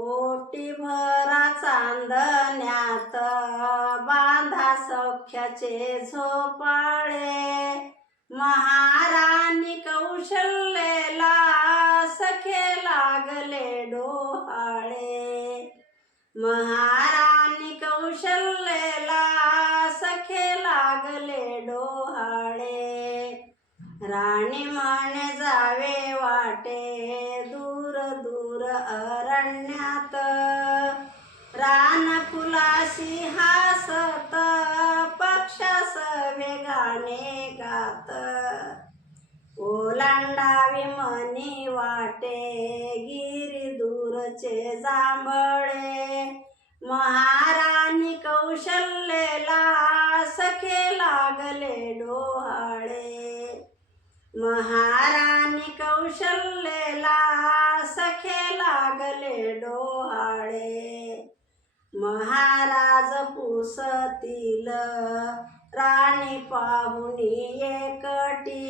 ओटी भरा चांदण्यात बांधा सौख्याचे झोपाळे, महाराणी कौशल्येला सखे लागले डोहाळे, महाराणी कौशल्येला सखे लागले डोहाळे, राणी म्हणे जावे वाटे दूर दूर अरण्यात, रानफुलाशी हासत पक्षास वेगाने गात, ओलांडावी मनी वाटे गिरी दूरचे जांभळे, महाराणी कौशल्येला सखे लागले डोहाळे, महाराणी कौशल्येला सखे लागले डोहाळे, महाराज पुसतील राणी पाहुणी एकटी,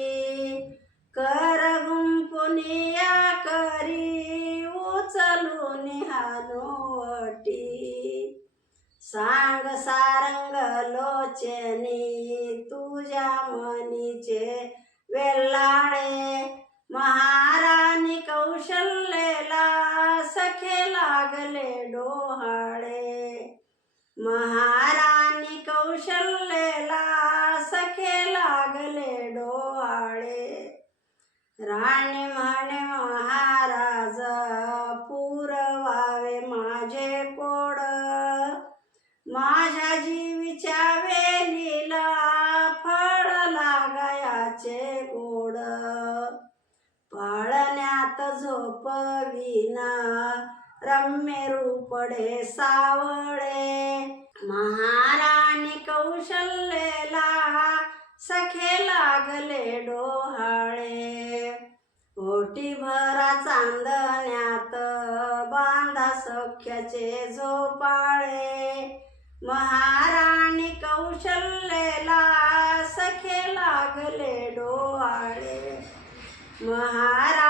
कर गुंपुनिया करी उचलून हानुवटी, सांग सारंग लोचनी तुझ्या मनीचे वेल्हाळे, महाराणी कौशल्येला सखे लागले डोहाळे, महाराणी कौशल्येला सखे लागले डोहाळे, राणी म्हणे महाराज पुरवावे माझे कोड, माझ्या जीवीच्या वेलीला फळ लागायाचे गोड, पाळण्यात झोपविना रम्य रूपडे सावळे, महाराणी कौशल्येला सखे लागले डोहाळे, ओटी भरा चांदण्यात बांधा सौख्याचे झोपाळे, महाराणी कौशल्येला सखे लागले डोहाळे, महाराणी